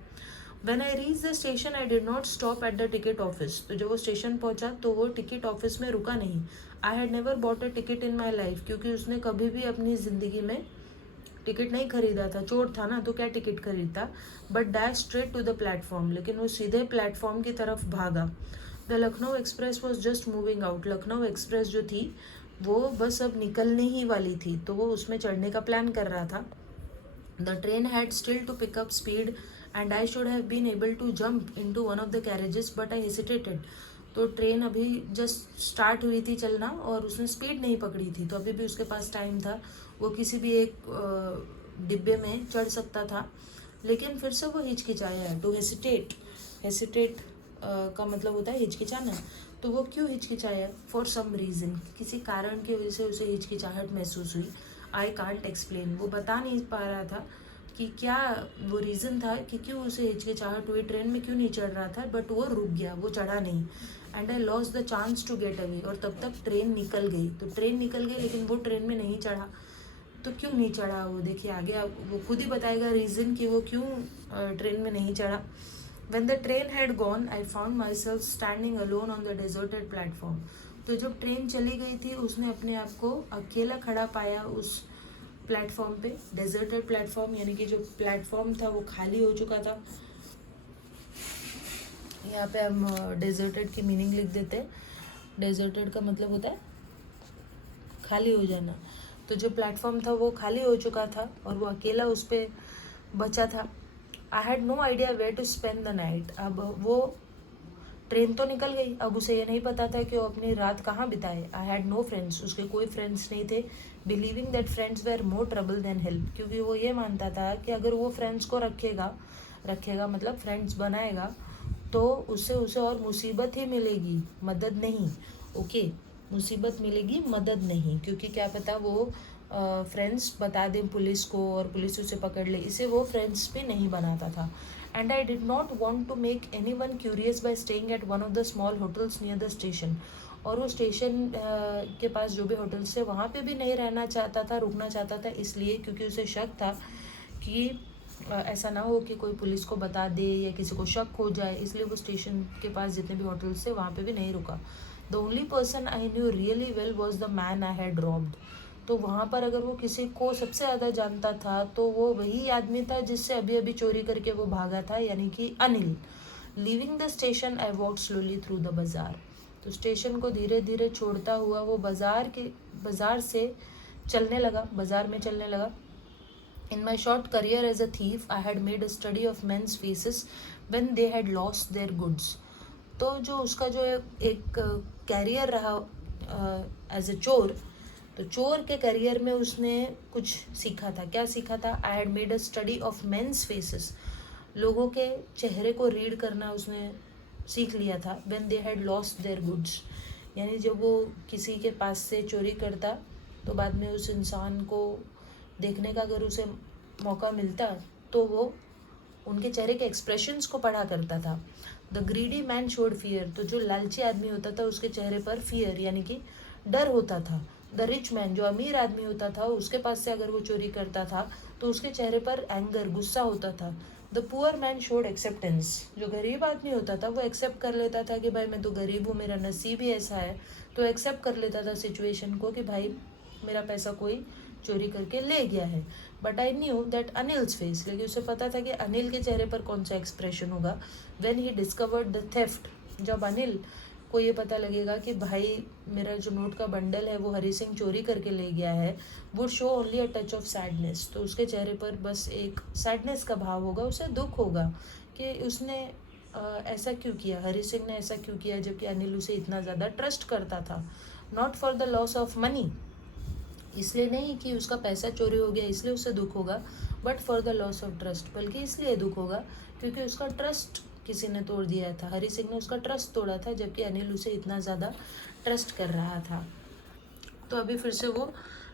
When I reach the station I did not stop at the ticket office, तो जब वो स्टेशन पहुंचा तो वो टिकट ऑफिस में रुका नहीं। I had never bought a ticket in my life, क्योंकि उसने कभी भी अपनी ज़िंदगी में टिकट नहीं खरीदा था, चोर था ना तो क्या टिकट खरीदता। But dash straight to the platform, लेकिन वो सीधे प्लेटफॉर्म की तरफ भागा। The Lucknow express was just moving out, Lucknow express जो थी वो बस अब निकलने ही वाली थी, तो वो उसमें चढ़ने का प्लान कर रहा था। The train had still to pick up speed and I should have been able to jump into one of the carriages but I hesitated, तो ट्रेन अभी जस्ट स्टार्ट हुई थी चलना और उसने स्पीड नहीं पकड़ी थी, तो अभी भी उसके पास टाइम था, वो किसी भी एक डिब्बे में चढ़ सकता था। लेकिन फिर से वो हिचकिचाया। टू हेसिटेट का मतलब होता है हिचकिचाना, तो वो क्यों हिचकिचाया? फॉर सम रीज़न, किसी कारण की वजह से उसे हिचकिचाहट महसूस हुई। आई कांट एक्सप्लेन, वो बता नहीं पा रहा था कि क्या वो रीज़न था कि क्यों उसे हिचकिचाहट हुई, ट्रेन में क्यों नहीं चढ़ रहा था, बट वो रुक गया, वो चढ़ा नहीं। And I lost the chance to get away, और तब तक ट्रेन निकल गई। तो ट्रेन निकल गई लेकिन वो ट्रेन में नहीं चढ़ा, तो क्यों नहीं चढ़ा वो देखिए आगे वो खुद ही बताएगा रीज़न कि वो क्यों ट्रेन में नहीं चढ़ा। When the train had gone, I found myself standing alone on the deserted platform. तो जब ट्रेन चली गई थी उसने अपने आप को अकेला खड़ा पाया उस प्लेटफॉर्म पे। डेजर्टेड प्लेटफॉर्म यानी कि जो प्लेटफॉर्म था वो खाली हो चुका था। यहाँ पे हम डेजर्टेड की मीनिंग लिख देते हैं। डेजर्टेड का मतलब होता है खाली हो जाना। तो जो प्लेटफॉर्म था वो खाली हो चुका था और वो अकेला उस पर बचा था। I had no idea where to spend the night, अब वो ट्रेन तो निकल गई, अब उसे ये नहीं पता था कि वो अपनी रात कहाँ बिताए। आई हैड नो फ्रेंड्स, उसके कोई फ्रेंड्स नहीं थे। Believing that friends were more trouble than help, क्योंकि वो ये मानता था कि अगर वो फ्रेंड्स को रखेगा मतलब फ्रेंड्स बनाएगा तो उसे और मुसीबत ही मिलेगी, मदद नहीं। ओके, मुसीबत मिलेगी, मदद नहीं, क्योंकि क्या पता वो फ्रेंड्स बता दें पुलिस को और पुलिस उसे पकड़ ले, इसे वो फ्रेंड्स भी नहीं बनाता था। And I did not want to make anyone curious by staying at one of the small hotels near the station, और वो स्टेशन के पास जो भी होटल्स थे वहाँ पे भी नहीं रहना चाहता था, रुकना चाहता था, इसलिए क्योंकि उसे शक था कि ऐसा ना हो कि कोई पुलिस को बता दे या किसी को शक हो जाए, इसलिए वो स्टेशन के पास जितने भी होटल्स थे वहाँ पे भी नहीं रुका। The only person I knew really well was the man I had robbed, तो वहाँ पर अगर वो किसी को सबसे ज़्यादा जानता था तो वो वही आदमी था जिससे अभी अभी चोरी करके वो भागा था, यानी कि Anil. Leaving the station I walk slowly through the बाज़ार, तो स्टेशन को धीरे धीरे छोड़ता हुआ वो बाज़ार से चलने लगा, बाज़ार में चलने लगा। In my short career as a thief, I had made a study of men's faces when they had lost their goods. तो जो उसका जो एक कैरियर रहा एज ए चोर, तो चोर के करियर में उसने कुछ सीखा था। क्या सीखा था? I had made a study of men's faces, लोगों के चेहरे को रीड करना उसने सीख लिया था। When they had lost their goods, यानी जब वो किसी के पास से चोरी करता तो बाद में उस इंसान को देखने का अगर उसे मौका मिलता तो वो उनके चेहरे के एक्सप्रेशंस को पढ़ा करता था। The greedy man showed fear, तो जो लालची आदमी होता था उसके चेहरे पर फियर यानी कि डर होता था। द रिच मैन, जो अमीर आदमी होता था, उसके पास से अगर वो चोरी करता था तो उसके चेहरे पर एंगर, गुस्सा होता था। The poor man showed acceptance, जो गरीब आदमी होता था वो एक्सेप्ट कर लेता था कि भाई मैं तो गरीब हूँ, मेरा नसीब ही ऐसा है, तो एक्सेप्ट कर लेता था सिचुएशन को कि भाई मेरा पैसा कोई चोरी करके ले गया है। But I knew that Anil's face, लेकिन उसे पता था कि अनिल के चेहरे पर कौन सा एक्सप्रेशन होगा। When he discovered the theft, जब अनिल को ये पता लगेगा कि भाई मेरा जो नोट का बंडल है वो हरी सिंह चोरी करके ले गया है, would show only a touch of sadness, तो उसके चेहरे पर बस एक सैडनेस का भाव होगा, उसे दुख होगा कि उसने ऐसा क्यों किया, हरी सिंह ने ऐसा क्यों किया, जबकि अनिल उसे इतना ज़्यादा ट्रस्ट करता था। Not for the loss of money, इसलिए नहीं कि उसका पैसा चोरी हो गया इसलिए उसे दुख होगा, but for the loss of trust, बल्कि इसलिए दुख होगा क्योंकि उसका ट्रस्ट किसी ने तोड़ दिया था। हरी सिंह ने उसका ट्रस्ट तोड़ा था, जबकि अनिल उसे इतना ज़्यादा ट्रस्ट कर रहा था। तो अभी फिर से वो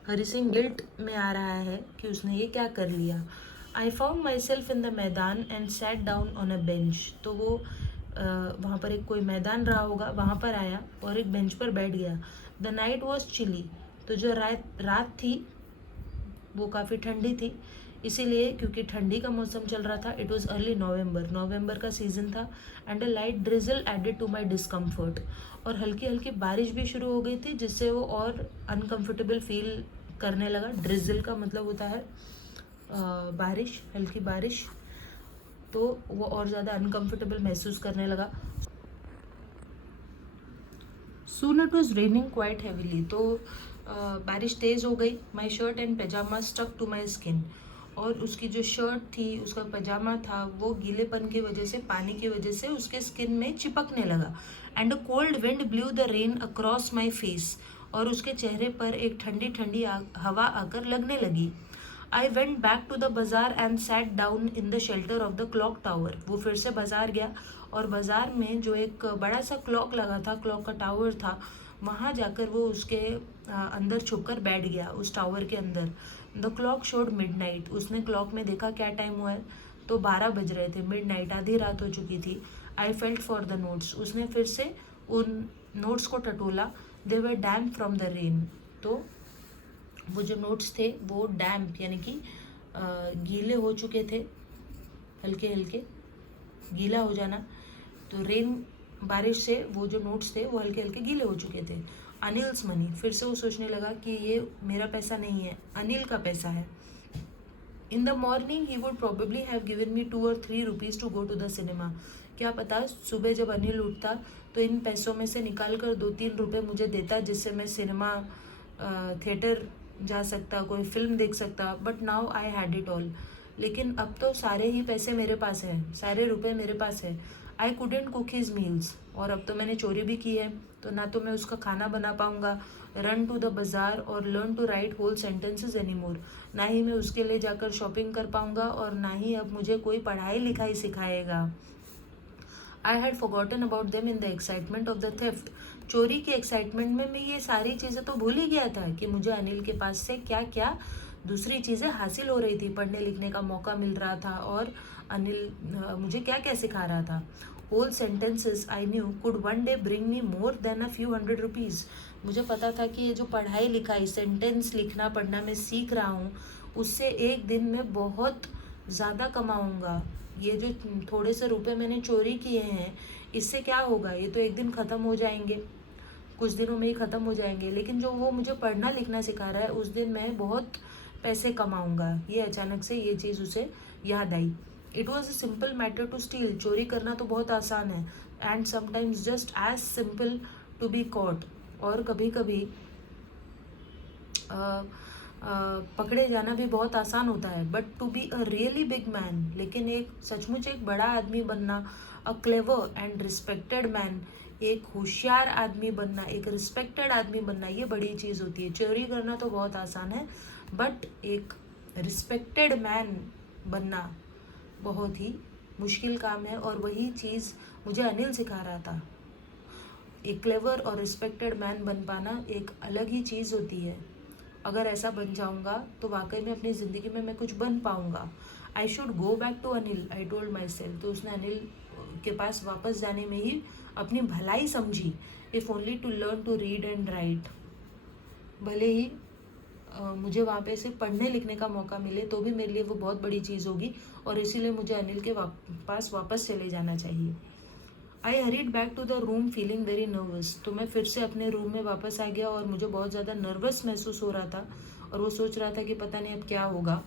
हरी सिंह गिल्ट में आ रहा है कि उसने ये क्या कर लिया। I found myself in the maidan and sat down on a bench, तो वो वहाँ पर एक कोई मैदान रहा होगा, वहाँ पर आया और एक बेंच पर बैठ गया। द नाइट वॉज चिली, तो जो रात थी वो काफ़ी ठंडी थी, इसीलिए क्योंकि ठंडी का मौसम चल रहा था। इट वॉज अर्ली नवंबर का सीज़न था। And a light drizzle added to my discomfort, और हल्की हल्की बारिश भी शुरू हो गई थी जिससे वो और अनकम्फर्टेबल फील करने लगा। ड्रिजल का मतलब होता है बारिश, हल्की बारिश, तो वो और ज़्यादा अनकम्फर्टेबल महसूस करने लगा। Soon it was raining quite heavily, तो बारिश तेज़ हो गई। My shirt and pyjama stuck to my skin, और उसकी जो शर्ट थी, उसका पैजामा था, वो गीलेपन की वजह से, पानी की वजह से उसके स्किन में चिपकने लगा। And a cold wind blue the rain across my face, और उसके चेहरे पर एक ठंडी ठंडी हवा आकर लगने लगी। I went back to the bazaar and sat down in the shelter of the clock tower, वो फिर से बाज़ार गया और बाज़ार में जो एक बड़ा सा क्लॉक लगा था, क्लॉक का टावर था, वहाँ जाकर वो उसके अंदर छुपकर बैठ गया, उस टावर के अंदर। द क्लॉक शोड मिडनाइट, उसने क्लॉक में देखा क्या टाइम हुआ है, तो 12 बज रहे थे, मिडनाइट, आधी रात हो चुकी थी। I felt for the notes, उसने फिर से उन नोट्स को टटोला। दे वर डैम्प फ्रॉम द रेन, तो वो जो नोट्स थे वो डैम्प यानी कि गीले हो चुके थे, हल्के हल्के गीला हो जाना, तो रेन, बारिश से वो जो नोट्स थे वो हल्के हल्के गीले हो चुके थे। अनिल्स मनी, फिर से वो सोचने लगा कि ये मेरा पैसा नहीं है, अनिल का पैसा है। In the morning he would probably have given me 2 or 3 rupees to go to the cinema, क्या पता सुबह जब अनिल उठता तो इन पैसों में से निकाल कर 2-3 रुपये मुझे देता, जिससे मैं सिनेमा थिएटर जा सकता, कोई फिल्म देख सकता। But now I had it all, लेकिन अब तो सारे ही पैसे मेरे पास हैं, सारे रुपए मेरे पास है। I couldn't cook his meals, और अब तो मैंने चोरी भी की है, तो ना तो मैं उसका खाना बना पाऊँगा, रन टू द बाज़ार और learn to write whole sentences any more, ना ही मैं उसके लिए जाकर शॉपिंग कर पाऊँगा और ना ही अब मुझे कोई पढ़ाई लिखाई सिखाएगा। I had forgotten about them in the excitement of the theft, चोरी के एक्साइटमेंट में मैं ये सारी चीज़ें तो भूल ही गया था कि मुझे अनिल के पास से क्या क्या दूसरी चीज़ें हासिल हो रही थी, पढ़ने लिखने का मौका मिल रहा था और अनिल मुझे क्या क्या सिखा रहा था। Whole sentences I knew could one day bring me more than a few hundred rupees, मुझे पता था कि ये जो पढ़ाई लिखाई, सेंटेंस लिखना पढ़ना मैं सीख रहा हूँ, उससे एक दिन में बहुत ज़्यादा कमाऊँगा। ये जो थोड़े से रुपए मैंने चोरी किए हैं, इससे क्या होगा, ये तो एक दिन ख़त्म हो जाएंगे, कुछ दिनों में ही ख़त्म हो जाएंगे, लेकिन जो वो मुझे पढ़ना लिखना सिखा रहा है उस दिन मैं बहुत पैसे कमाऊँगा। ये अचानक से ये चीज़ उसे याद आई। It was a simple matter to steal, चोरी करना तो बहुत आसान है, and sometimes just as simple to be caught, और कभी कभी पकड़े जाना भी बहुत आसान होता है, but to be a really big man, लेकिन एक सचमुच एक बड़ा आदमी बनना, a clever and respected man, एक होशियार आदमी बनना, एक रिस्पेक्टेड आदमी बनना, ये बड़ी चीज़ होती है। चोरी करना तो बहुत आसान है, बट एक रिस्पेक्टेड मैन बनना बहुत ही मुश्किल काम है, और वही चीज़ मुझे अनिल सिखा रहा था। एक क्लेवर और रिस्पेक्टेड मैन बन पाना एक अलग ही चीज़ होती है। अगर ऐसा बन जाऊंगा तो वाकई में अपनी ज़िंदगी में मैं कुछ बन पाऊंगा। I should go back to Anil, I told myself. तो उसने अनिल के पास वापस जाने में ही अपनी भलाई समझी। If only to learn to read and write, भले ही मुझे वहाँ पे से पढ़ने लिखने का मौका मिले तो भी मेरे लिए वो बहुत बड़ी चीज़ होगी, और इसीलिए मुझे अनिल के पास वापस चले जाना चाहिए। I hurried back to the room feeling very nervous. तो मैं फिर से अपने रूम में वापस आ गया, और मुझे बहुत ज़्यादा नर्वस महसूस हो रहा था, और वो सोच रहा था कि पता नहीं अब क्या होगा।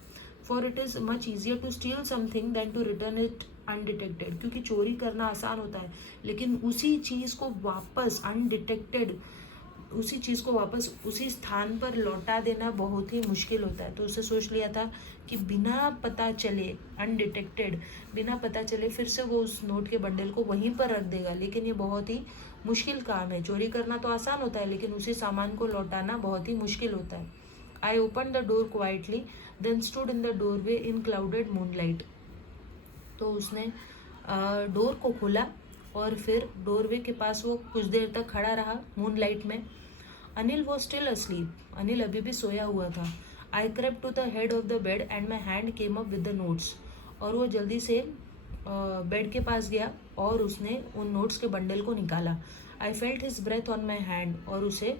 For it is much easier to steal something than to return it undetected. क्योंकि चोरी करना आसान होता है, लेकिन उसी चीज़ को वापस अनडिटेक्टेड, उसी चीज़ को वापस उसी स्थान पर लौटा देना बहुत ही मुश्किल होता है। तो उसे सोच लिया था कि बिना पता चले, अनडिटेक्टेड, बिना पता चले फिर से वो उस नोट के बंडल को वहीं पर रख देगा, लेकिन ये बहुत ही मुश्किल काम है। चोरी करना तो आसान होता है, लेकिन उसी सामान को लौटाना बहुत ही मुश्किल होता है। I open the door quietly then stood in the doorway in clouded moonlight. तो उसने डोर को खोला, और फिर डोरवे के पास वो कुछ देर तक खड़ा रहा मूनलाइट में। Anil was still asleep, Anil अभी भी सोया हुआ था। I crept to the head of the bed and my hand came up with the notes. और वो जल्दी से बेड के पास गया, और उसने उन नोट्स के बंडल को निकाला। I felt his breath on my hand, और उसे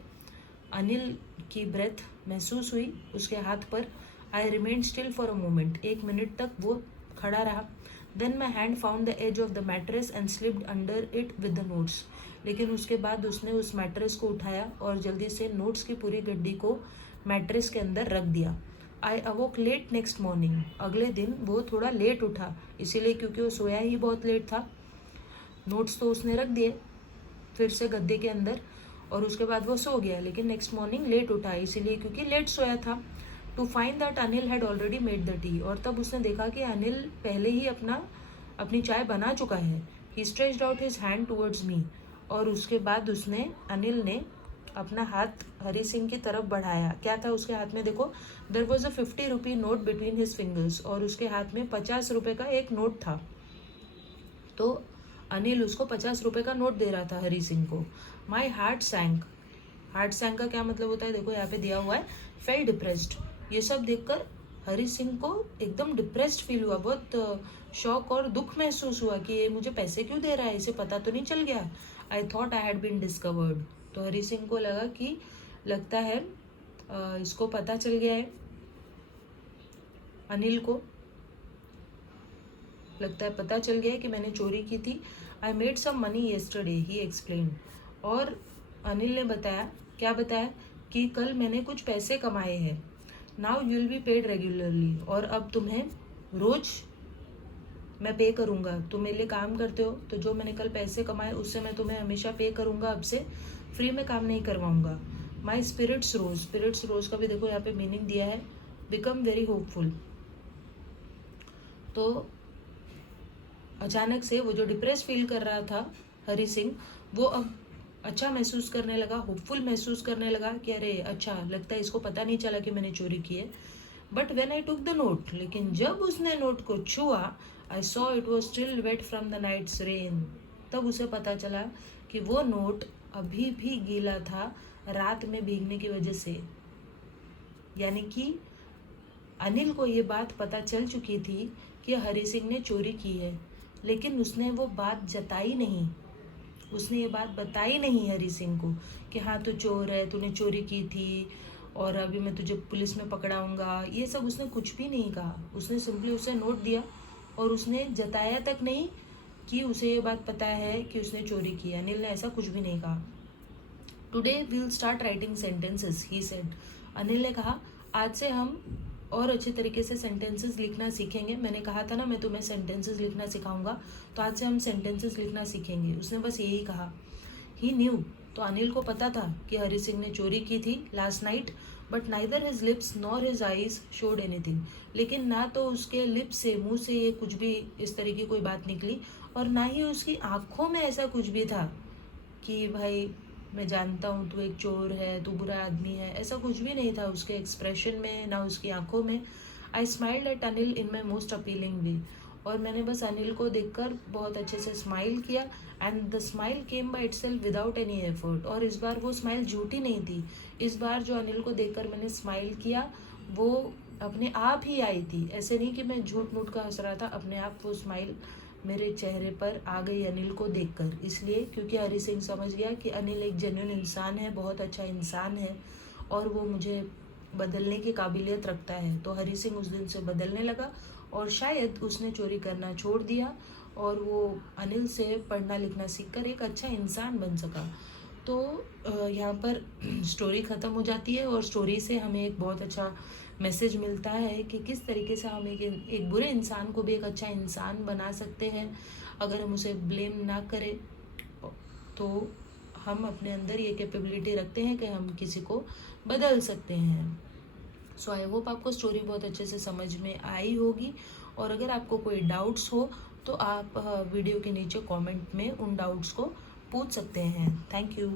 अनिल की ब्रेथ महसूस हुई उसके हाथ पर। I remain still for a moment, 1 minute तक वो खड़ा रहा। Then my hand found the edge of the mattress and slipped under it with the notes. लेकिन उसके बाद उसने उस मैट्रेस को उठाया और जल्दी से नोट्स की पूरी गड्डी को मैट्रेस के अंदर रख दिया। आई अवोक लेट नेक्स्ट मॉर्निंग। अगले दिन वो थोड़ा लेट उठा, इसीलिए क्योंकि वो सोया ही बहुत लेट था। नोट्स तो उसने रख दिए फिर से गद्दे के अंदर, और उसके बाद वो सो गया, लेकिन नेक्स्ट मॉर्निंग लेट उठा, इसीलिए क्योंकि लेट सोया था। To find that Anil had already made the tea. और तब उसने देखा कि अनिल पहले ही अपनी चाय बना चुका है। He stretched out his hand towards me. और उसके बाद अनिल ने अपना हाथ हरी सिंह की तरफ बढ़ाया। क्या था उसके हाथ में, देखो, there was a 50 rupee note between his fingers. और उसके हाथ में 50 रुपये का एक नोट था। तो अनिल उसको 50 रुपये का नोट दे रहा था हरी सिंह को। My heart सैंक। हार्ट सैंक का क्या मतलब होता है, देखो यहाँ पे दिया हुआ है, फेल डिप्रेस्ड। ये सब देखकर हरी सिंह को एकदम डिप्रेस्ड फील हुआ, बहुत शौक और दुख महसूस हुआ कि ये मुझे पैसे क्यों दे रहा है, इसे पता तो नहीं चल गया। I thought I had been discovered. तो हरी सिंह को लगा कि लगता है इसको पता चल गया है, अनिल को लगता है पता चल गया है कि मैंने चोरी की थी। I made some money yesterday, he explain. और अनिल ने बताया, क्या बताया, कि कल मैंने कुछ पैसे कमाए हैं। Now you will be paid regularly. और अब तुम्हें रोज मैं पे करूँगा। तुम मेरे लिए काम करते हो, तो जो मैंने कल पैसे कमाए उससे मैं तुम्हें हमेशा पे करूँगा, अब से फ्री में काम नहीं करवाऊँगा। माई स्पिरिट्स रोज। स्पिरिट्स रोज का भी देखो यहाँ पे मीनिंग दिया है, बिकम वेरी होपफुल। तो अचानक से वो जो डिप्रेस फील कर रहा था हरी सिंह, वो अब अच्छा महसूस करने लगा, होपफुल महसूस करने लगा कि अरे अच्छा, लगता है इसको पता नहीं चला कि मैंने चोरी की है। But when I took the note, लेकिन जब उसने नोट को छुआ, I saw it was still wet from the night's rain. तब उसे पता चला कि वो नोट अभी भी गीला था रात में भीगने की वजह से। यानी कि अनिल को ये बात पता चल चुकी थी कि हरी सिंह ने चोरी की है, लेकिन उसने वो बात जताई नहीं, उसने ये बात बताई नहीं हरी सिंह को कि हाँ तू चोर है, तूने चोरी की थी और अभी मैं तुझे पुलिस में पकड़ाऊँगा। ये सब उसने कुछ भी नहीं कहा। उसने सिंपली उसे नोट दिया, और उसने जताया तक नहीं कि उसे ये बात पता है कि उसने चोरी की। अनिल ने ऐसा कुछ भी नहीं कहा। Today will start writing sentences, he said. Anil ने कहा, आज से हम और अच्छे तरीके से सेंटेंसेस लिखना सीखेंगे। मैंने कहा था ना मैं तुम्हें सेंटेंसेस लिखना सिखाऊंगा, तो आज से हम सेंटेंसेस लिखना सीखेंगे। उसने बस यही कहा। ही न्यू तो अनिल को पता था कि हरी सिंह ने चोरी की थी last night, but neither his lips nor his eyes showed anything. लेकिन ना तो उसके लिप्स से, मुंह से ये कुछ भी इस तरह की कोई बात निकली, और ना ही उसकी आंखों में ऐसा कुछ भी था कि भाई मैं जानता हूँ तू एक चोर है, तू बुरा आदमी है। ऐसा कुछ भी नहीं था उसके एक्सप्रेशन में, ना उसकी आंखों में। I smiled at Anil in my most appealing way. और मैंने बस अनिल को देखकर बहुत अच्छे से स्माइल किया, and the smile came by itself without any effort. और इस बार वो स्माइल झूठी नहीं थी। इस बार जो अनिल को देखकर मैंने स्माइल किया वो अपने आप ही आई थी। ऐसे नहीं कि मैं झूठ मूठ का हंस रहा था, अपने आप वो स्माइल मेरे चेहरे पर आ गई अनिल को देखकर। इसलिए क्योंकि हरी सिंह समझ गया कि अनिल एक जेन्युइन इंसान है, बहुत अच्छा इंसान है, और वो मुझे बदलने की काबिलियत रखता है। तो हरी सिंह उस दिन से बदलने लगा, और शायद उसने चोरी करना छोड़ दिया, और वो अनिल से पढ़ना लिखना सीखकर एक अच्छा इंसान बन सका। तो यहाँ पर स्टोरी ख़त्म हो जाती है, और स्टोरी से हमें एक बहुत अच्छा मैसेज मिलता है कि किस तरीके से हम एक बुरे इंसान को भी एक अच्छा इंसान बना सकते हैं अगर हम उसे ब्लेम ना करें। तो हम अपने अंदर ये कैपेबिलिटी रखते हैं कि हम किसी को बदल सकते हैं। सो आई होप आपको स्टोरी बहुत अच्छे से समझ में आई होगी, और अगर आपको कोई डाउट्स हो तो आप वीडियो के नीचे कमेंट में उन डाउट्स को पूछ सकते हैं। Thank you.